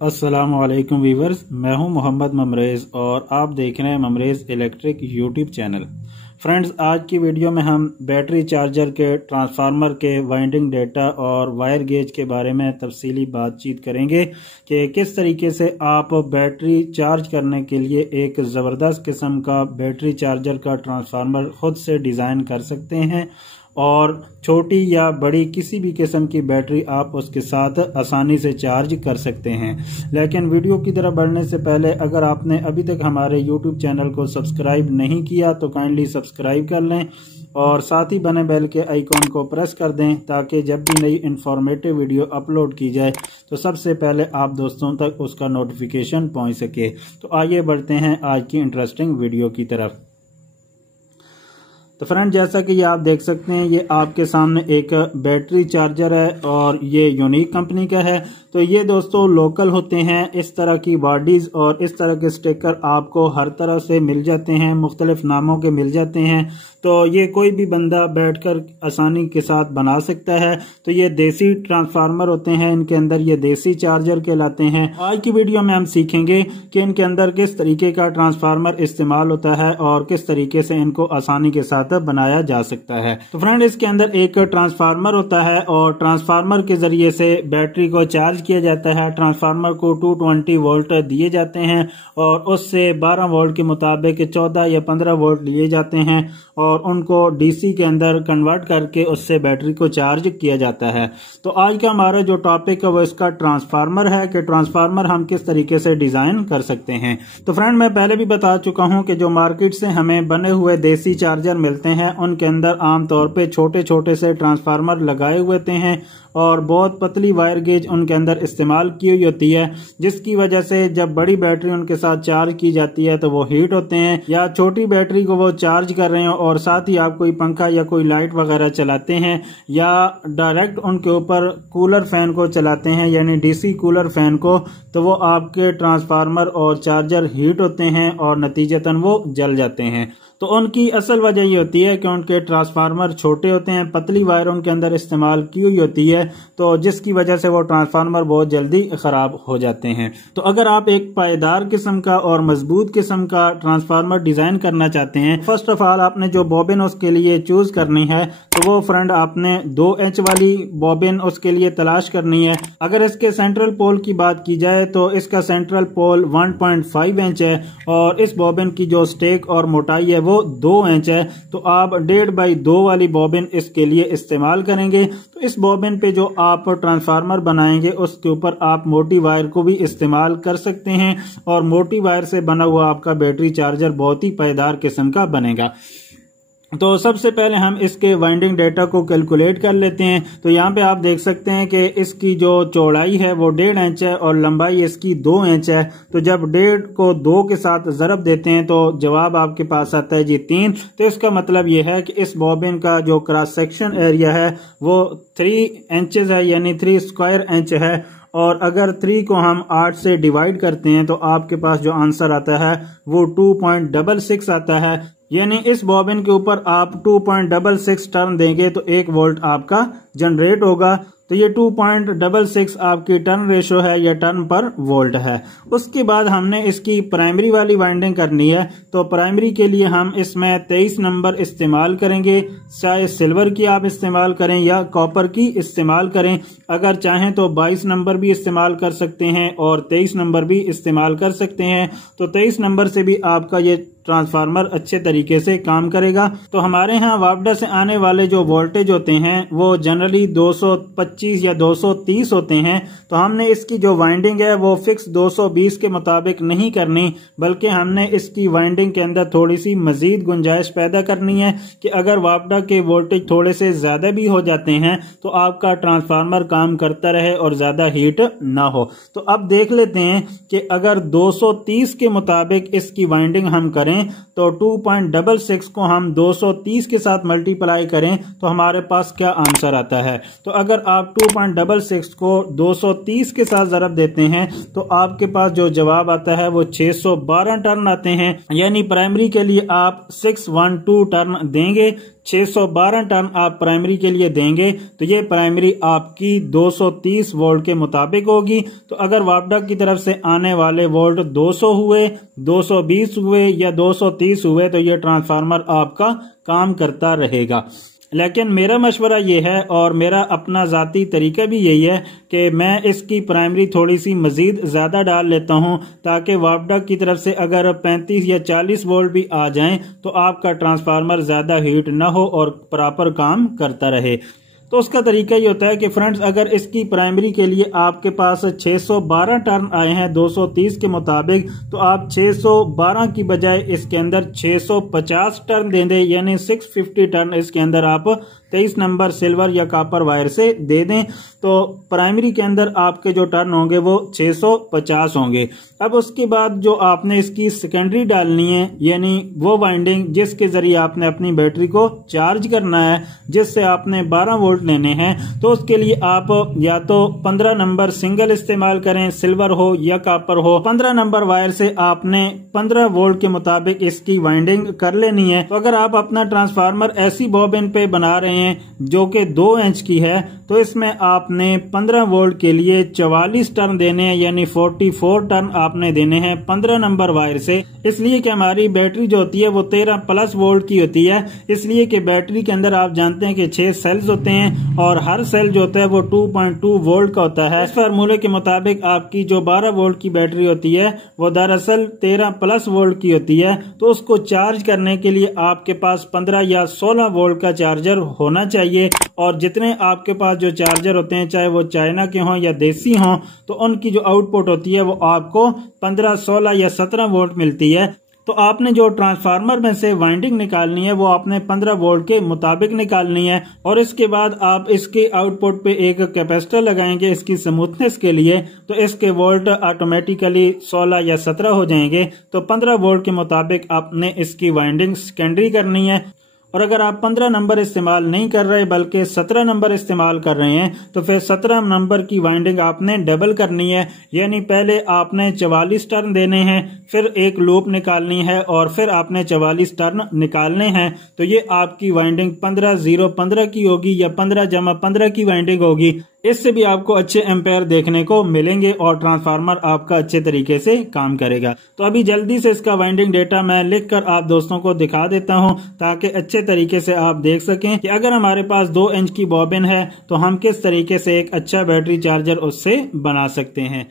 अस्सलामुअलैकुम वीवर्स, मैं हूं मोहम्मद ममरेज़ और आप देख रहे हैं ममरेज़ इलेक्ट्रिक यूट्यूब चैनल। फ्रेंड्स, आज की वीडियो में हम बैटरी चार्जर के ट्रांसफार्मर के वाइंडिंग डेटा और वायर गेज के बारे में तफसीली बातचीत करेंगे कि किस तरीके से आप बैटरी चार्ज करने के लिए एक ज़बरदस्त किस्म का बैटरी चार्जर का ट्रांसफार्मर खुद से डिज़ाइन कर सकते हैं और छोटी या बड़ी किसी भी किस्म की बैटरी आप उसके साथ आसानी से चार्ज कर सकते हैं। लेकिन वीडियो की तरफ बढ़ने से पहले अगर आपने अभी तक हमारे YouTube चैनल को सब्सक्राइब नहीं किया तो काइंडली सब्सक्राइब कर लें और साथ ही बने बेल के आइकॉन को प्रेस कर दें ताकि जब भी नई इंफॉर्मेटिव वीडियो अपलोड की जाए तो सबसे पहले आप दोस्तों तक उसका नोटिफिकेशन पहुंच सके। तो आइए बढ़ते हैं आज की इंटरेस्टिंग वीडियो की तरफ। तो फ्रेंड, जैसा कि ये आप देख सकते हैं, ये आपके सामने एक बैटरी चार्जर है और ये यूनिक कंपनी का है। तो ये दोस्तों लोकल होते हैं। इस तरह की बॉडीज और इस तरह के स्टिकर आपको हर तरह से मिल जाते हैं, मुख्तलिफ नामों के मिल जाते हैं। तो ये कोई भी बंदा बैठकर आसानी के साथ बना सकता है। तो ये देसी ट्रांसफार्मर होते हैं, इनके अंदर ये देसी चार्जर कहलाते हैं। आज की वीडियो में हम सीखेंगे कि इनके अंदर किस तरीके का ट्रांसफार्मर इस्तेमाल होता है और किस तरीके से इनको आसानी के साथ बनाया जा सकता है। तो फ्रेंड, इसके अंदर एक ट्रांसफार्मर होता है और ट्रांसफार्मर के जरिए से बैटरी को चार्ज किया जाता है। ट्रांसफार्मर को 220 वोल्ट दिए जाते हैं और उससे 12 वोल्ट के मुताबिक 14 या 15 वोल्ट लिए जाते हैं और उनको डीसी के अंदर कन्वर्ट करके उससे बैटरी को चार्ज किया जाता है। तो आज का हमारा जो टॉपिक है वो इसका ट्रांसफार्मर है कि ट्रांसफार्मर हम किस तरीके से डिजाइन कर सकते हैं। तो फ्रेंड, मैं पहले भी बता चुका हूं कि जो मार्केट से हमें बने हुए देसी चार्जर मिलते हैं उनके अंदर आमतौर पे छोटे छोटे से ट्रांसफार्मर लगाए हुए होते हैं और बहुत पतली वायर गेज उनके अंदर इस्तेमाल की हुई होती है, जिसकी वजह से जब बड़ी बैटरी उनके साथ चार्ज की जाती है तो वो हीट होते हैं। या छोटी बैटरी को वो चार्ज कर रहे हो और साथ ही आप कोई पंखा या कोई लाइट वगैरह चलाते हैं या डायरेक्ट उनके ऊपर कूलर फैन को चलाते हैं यानी डीसी कूलर फैन को, तो वो आपके ट्रांसफार्मर और चार्जर हीट होते हैं और नतीजतन वो जल जाते हैं। तो उनकी असल वजह ये होती है कि उनके ट्रांसफार्मर छोटे होते हैं, पतली वायर उनके अंदर इस्तेमाल की हुई होती है, तो जिसकी वजह से वो ट्रांसफार्मर बहुत जल्दी खराब हो जाते हैं। तो अगर आप एक पायदार किस्म का और मजबूत किस्म का ट्रांसफार्मर डिजाइन करना चाहते हैं, फर्स्ट ऑफ ऑल आपने जो बॉबिन उसके लिए चूज करनी है तो वो फ्रेंड आपने 2 इंच वाली बॉबिन उसके लिए तलाश करनी है। अगर इसके सेंट्रल पोल की बात की जाए तो इसका सेंट्रल पोल 1.5 इंच है और इस बॉबिन की जो स्टेक और मोटाई है वो 2 इंच है। तो आप 1.5 बाई 2 वाली बॉबिन इसके लिए इस्तेमाल करेंगे। तो इस बॉबिन पे जो आप ट्रांसफार्मर बनाएंगे उसके ऊपर आप मोटी वायर को भी इस्तेमाल कर सकते हैं और मोटी वायर से बना हुआ आपका बैटरी चार्जर बहुत ही पायदार किस्म का बनेगा। तो सबसे पहले हम इसके वाइंडिंग डेटा को कैलकुलेट कर लेते हैं। तो यहाँ पे आप देख सकते हैं कि इसकी जो चौड़ाई है वो 1.5 इंच है और लंबाई इसकी 2 इंच है। तो जब 1.5 को 2 के साथ ज़रब देते हैं तो जवाब आपके पास आता है जी 3। तो इसका मतलब ये है कि इस बॉबिन का जो क्रॉस सेक्शन एरिया है वो 3 इंचेस है यानी 3 स्क्वायर इंच है। और अगर 3 को हम 8 से डिवाइड करते हैं तो आपके पास जो आंसर आता है वो 2.66 आता है। यानी इस बॉबिन के ऊपर आप 2.66 टर्न देंगे तो 1 वोल्ट आपका जनरेट होगा। तो ये 2.66 आपकी टर्न रेशो है या टर्न पर वोल्ट है। उसके बाद हमने इसकी प्राइमरी वाली वाइंडिंग करनी है। तो प्राइमरी के लिए हम इसमें 23 नंबर इस्तेमाल करेंगे, चाहे सिल्वर की आप इस्तेमाल करें या कॉपर की इस्तेमाल करें। अगर चाहें तो 22 नंबर भी इस्तेमाल कर सकते हैं और 23 नंबर भी इस्तेमाल कर सकते हैं। तो 23 नंबर से भी आपका ये ट्रांसफार्मर अच्छे तरीके से काम करेगा। तो हमारे यहाँ वापडा से आने वाले जो वोल्टेज होते हैं वो जनरली 225 या 230 होते हैं। तो हमने इसकी जो वाइंडिंग है वो फिक्स 220 के मुताबिक नहीं करनी, बल्कि हमने इसकी वाइंडिंग के अंदर थोड़ी सी मजीद गुंजाइश पैदा करनी है कि अगर वापडा के वोल्टेज थोड़े से ज्यादा भी हो जाते हैं तो आपका ट्रांसफार्मर काम करता रहे और ज्यादा हीट ना हो। तो अब देख लेते हैं कि अगर 230 के मुताबिक इसकी वाइंडिंग हम करें तो 2.66 को हम 230 के साथ मल्टीप्लाई करें तो हमारे पास क्या आंसर आता है। तो अगर आप 2.66 को 230 के साथ ज़रब देते हैं तो आपके पास जो जवाब आता है वो 612 टर्न आते हैं। यानी प्राइमरी के लिए आप 612 टर्न देंगे 612 टर्न आप प्राइमरी के लिए देंगे तो ये प्राइमरी आपकी 230 वोल्ट के मुताबिक होगी। तो अगर वापडा की तरफ से आने वाले वोल्ट 200 हुए, 220 हुए या 230 हुए तो ये ट्रांसफार्मर आपका काम करता रहेगा। लेकिन मेरा मशवरा ये है और मेरा अपना ज़ाती तरीका भी यही है कि मैं इसकी प्राइमरी थोड़ी सी मज़ीद ज़्यादा डाल लेता हूँ ताकि वापडा की तरफ से अगर 35 या 40 वोल्ट भी आ जाएं तो आपका ट्रांसफार्मर ज़्यादा हीट ना हो और प्रॉपर काम करता रहे। तो उसका तरीका ये होता है कि फ्रेंड्स अगर इसकी प्राइमरी के लिए आपके पास 612 टर्न आए हैं 230 के मुताबिक तो आप 612 की बजाय इसके अंदर 650 टर्न दे दें, यानी 650 टर्न इसके अंदर आप 23 नंबर सिल्वर या कॉपर वायर से दे दें तो प्राइमरी के अंदर आपके जो टर्न होंगे वो 650 होंगे। अब उसके बाद जो आपने इसकी सेकेंडरी डालनी है, यानी वो वाइंडिंग जिसके जरिए आपने अपनी बैटरी को चार्ज करना है, जिससे आपने 12 वोल्ट लेने हैं, तो उसके लिए आप या तो 15 नंबर सिंगल इस्तेमाल करें, सिल्वर हो या कॉपर हो। 15 नंबर वायर से आपने 15 वोल्ट के मुताबिक इसकी वाइंडिंग कर लेनी है। तो अगर आप अपना ट्रांसफार्मर ऐसी बॉबिन पे बना रहे हैं जो कि 2 इंच की है तो इसमें आपने 15 वोल्ट के लिए 44 टर्न देने हैं, यानी 44 टर्न आपने देने हैं 15 नंबर वायर से। इसलिए कि हमारी बैटरी जो होती है वो 13 प्लस वोल्ट की होती है, इसलिए कि बैटरी के अंदर आप जानते हैं कि 6 सेल्स होते हैं और हर सेल जो होता है वो 2.2 वोल्ट का होता है। इस फार्मूले के मुताबिक आपकी जो 12 वोल्ट की बैटरी होती है वो दरअसल 13 प्लस वोल्ट की होती है। तो उसको चार्ज करने के लिए आपके पास 15 या 16 वोल्ट का चार्जर होना चाहिए, और जितने आपके पास जो चार्जर होते हैं चाहे वो चाइना के हों या देसी हों तो उनकी जो आउटपुट होती है वो आपको 15, 16 या 17 वोल्ट मिलती है। तो आपने जो ट्रांसफार्मर में से वाइंडिंग निकालनी है वो आपने 15 वोल्ट के मुताबिक निकालनी है, और इसके बाद आप इसके आउटपुट पे एक कैपेसिटर लगाएंगे इसकी स्मूथनेस के लिए, तो इसके वोल्ट ऑटोमेटिकली 16 या 17 हो जाएंगे। तो 15 वोल्ट के मुताबिक आपने इसकी वाइंडिंग सेकेंडरी करनी है। और अगर आप 15 नंबर इस्तेमाल नहीं कर रहे बल्कि 17 नंबर इस्तेमाल कर रहे हैं तो फिर 17 नंबर की वाइंडिंग आपने डबल करनी है, यानी पहले आपने 44 टर्न देने हैं, फिर एक लूप निकालनी है और फिर आपने 44 टर्न निकालने हैं। तो ये आपकी वाइंडिंग 15-0-15 की होगी या 15-15 की वाइंडिंग होगी। इससे भी आपको अच्छे एम्पेयर देखने को मिलेंगे और ट्रांसफार्मर आपका अच्छे तरीके से काम करेगा। तो अभी जल्दी से इसका वाइंडिंग डेटा मैं लिखकर आप दोस्तों को दिखा देता हूं ताकि अच्छे तरीके से आप देख सकें कि अगर हमारे पास 2 इंच की बॉबिन है तो हम किस तरीके से एक अच्छा बैटरी चार्जर उससे बना सकते हैं।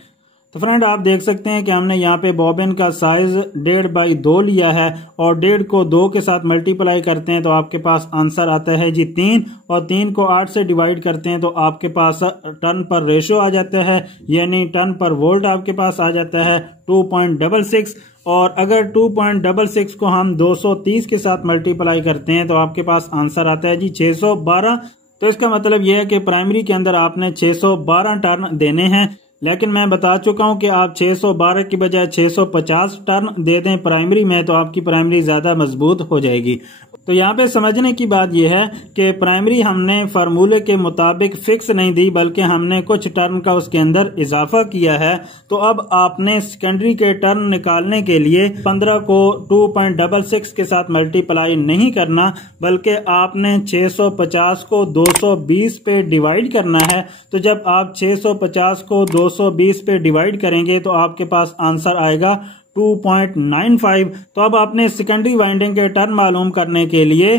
तो फ्रेंड आप देख सकते हैं कि हमने यहाँ पे बॉबिन का साइज 1.5 बाई 2 लिया है और 1.5 को 2 के साथ मल्टीप्लाई करते हैं तो आपके पास आंसर आता है जी 3, और 3 को 8 से डिवाइड करते हैं तो आपके पास टर्न पर रेशो आ जाता है, यानी टर्न पर वोल्ट आपके पास आ जाता है 2.66। और अगर 2.66 को हम 230 के साथ मल्टीप्लाई करते हैं तो आपके पास आंसर आता है जी 612। तो इसका मतलब यह है कि प्राइमरी के अंदर आपने 612 टर्न देने हैं, लेकिन मैं बता चुका हूं कि आप 612 की बजाय 650 टर्न दे दें प्राइमरी में तो आपकी प्राइमरी ज्यादा मजबूत हो जाएगी। तो यहाँ पे समझने की बात यह है कि प्राइमरी हमने फार्मूले के मुताबिक फिक्स नहीं दी बल्कि हमने कुछ टर्न का उसके अंदर इजाफा किया है। तो अब आपने सेकेंडरी के टर्न निकालने के लिए 15 को 2.66 के साथ मल्टीप्लाई नहीं करना बल्कि आपने 650 को 220 पे डिवाइड करना है। तो जब आप 650 को 220 पे डिवाइड करेंगे तो आपके पास आंसर आएगा 2.95। तो अब आपने सेकेंडरी वाइंडिंग के टर्न मालूम करने के लिए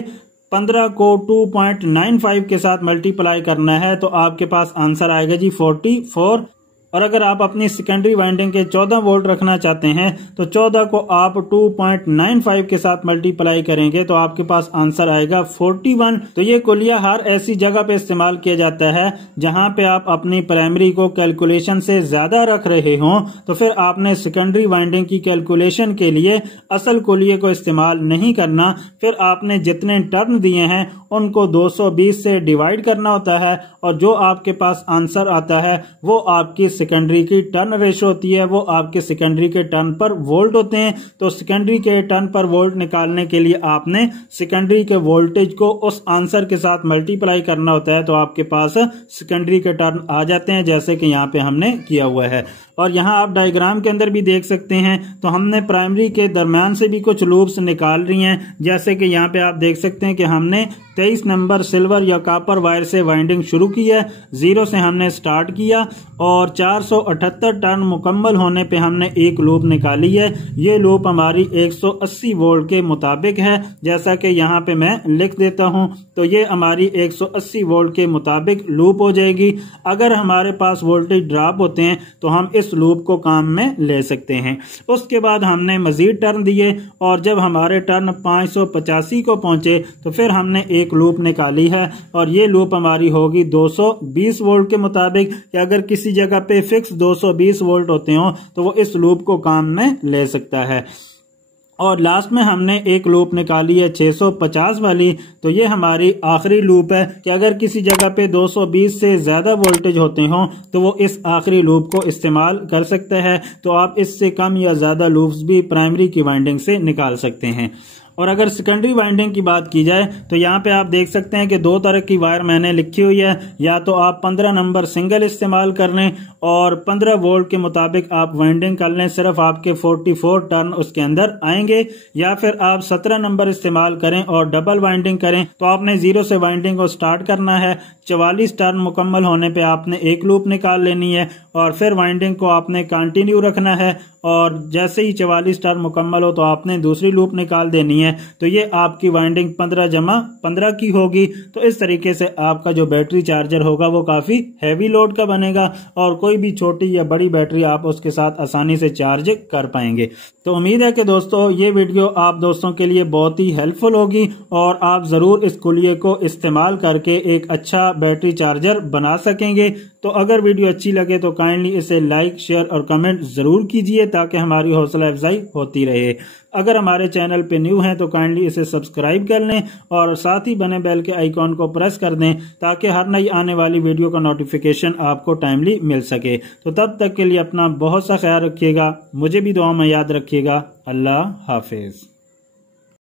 15 को 2.95 के साथ मल्टीप्लाई करना है तो आपके पास आंसर आएगा जी 44। और अगर आप अपनी सेकेंडरी वाइंडिंग के 14 वोल्ट रखना चाहते हैं तो 14 को आप 2.95 के साथ मल्टीप्लाई करेंगे तो आपके पास आंसर आएगा 41। तो ये कुलिया हर ऐसी जगह पे इस्तेमाल किया जाता है जहां पे आप अपनी प्राइमरी को कैलकुलेशन से ज्यादा रख रहे हों, तो फिर आपने सेकेंडरी वाइंडिंग की कैलकुलेशन के लिए असल कुलिये को इस्तेमाल नहीं करना। फिर आपने जितने टर्न दिए हैं उनको 220 से डिवाइड करना होता है और जो आपके पास आंसर आता है वो आपकी सेकेंडरी की टर्न रेशो होती है वो आपके सेकेंडरी के टर्न पर वोल्ट होते हैं। तो सेकेंडरी के टर्न पर वोल्ट निकालने के लिए आपने सेकेंडरी के वोल्टेज को उस आंसर के साथ मल्टीप्लाई करना होता है, तो आपके पास सेकेंडरी के टर्न आ जाते हैं, जैसे कि यहाँ पे हमने किया हुआ है। और यहाँ आप डायग्राम के अंदर भी देख सकते हैं, तो हमने प्राइमरी के दरम्यान से भी कुछ लूप्स निकाल रही हैं, जैसे कि यहाँ पे आप देख सकते हैं कि हमने 23 नंबर सिल्वर या कॉपर वायर से वाइंडिंग शुरू की है, 0 से हमने स्टार्ट किया और 478 टर्न मुकम्मल होने पे हमने एक लूप निकाली है। ये लूप हमारी 180 वोल्ट के मुताबिक है, जैसा कि यहाँ पे मैं लिख देता हूँ। तो ये हमारी 180 वोल्ट के मुताबिक लूप हो जाएगी। अगर हमारे पास वोल्टेज ड्रॉप होते हैं तो हम इस लूप को काम में ले सकते हैं। उसके बाद हमने मजीद टर्न दिए और जब हमारे टर्न 585 को पहुंचे तो फिर हमने एक लूप निकाली है, और ये लूप हमारी होगी 220 वोल्ट के मुताबिक, कि अगर किसी जगह पे फिक्स 220 वोल्ट होते हो तो वो इस लूप को काम में ले सकता है। और लास्ट में हमने एक लूप निकाली है 650 वाली, तो ये हमारी आखिरी लूप है कि अगर किसी जगह पे 220 से ज्यादा वोल्टेज होते हो तो वो इस आखिरी लूप को इस्तेमाल कर सकता है। तो आप इससे कम या ज्यादा लूप्स भी प्राइमरी की वाइंडिंग से निकाल सकते हैं। और अगर सेकेंडरी वाइंडिंग की बात की जाए तो यहाँ पे आप देख सकते हैं कि दो तरह की वायर मैंने लिखी हुई है, या तो आप 15 नंबर सिंगल इस्तेमाल कर लें और 15 वोल्ट के मुताबिक आप वाइंडिंग कर लें, सिर्फ आपके 44 टर्न उसके अंदर आएंगे, या फिर आप 17 नंबर इस्तेमाल करें और डबल वाइंडिंग करें। तो आपने 0 से वाइंडिंग को स्टार्ट करना है, 44 टर्न मुकम्मल होने पे आपने एक लूप निकाल लेनी है और फिर वाइंडिंग को आपने कंटिन्यू रखना है, और जैसे ही 44 टर्न मुकम्मल हो तो आपने दूसरी लूप निकाल देनी है। तो ये आपकी वाइंडिंग 15 जमा 15 की होगी। तो इस तरीके से आपका जो बैटरी चार्जर होगा वो काफी हैवी लोड का बनेगा, और कोई भी छोटी या बड़ी बैटरी आप उसके साथ आसानी से चार्ज कर पाएंगे। तो उम्मीद है कि दोस्तों ये वीडियो आप दोस्तों के लिए बहुत ही हेल्पफुल होगी, और आप जरूर इस कुलिये को इस्तेमाल करके एक अच्छा बैटरी चार्जर बना सकेंगे। तो अगर वीडियो अच्छी लगे तो काइंडली इसे लाइक, शेयर और कमेंट जरूर कीजिए, ताकि हमारी हौसला अफजाई होती रहे। अगर हमारे चैनल पे न्यू हैं तो काइंडली इसे सब्सक्राइब कर लें और साथ ही बने बेल के आइकॉन को प्रेस कर दें, ताकि हर नई आने वाली वीडियो का नोटिफिकेशन आपको टाइमली मिल सके। तो तब तक के लिए अपना बहुत सा ख्याल रखिएगा, मुझे भी दुआ में याद रखिएगा। अल्लाह हाफिज।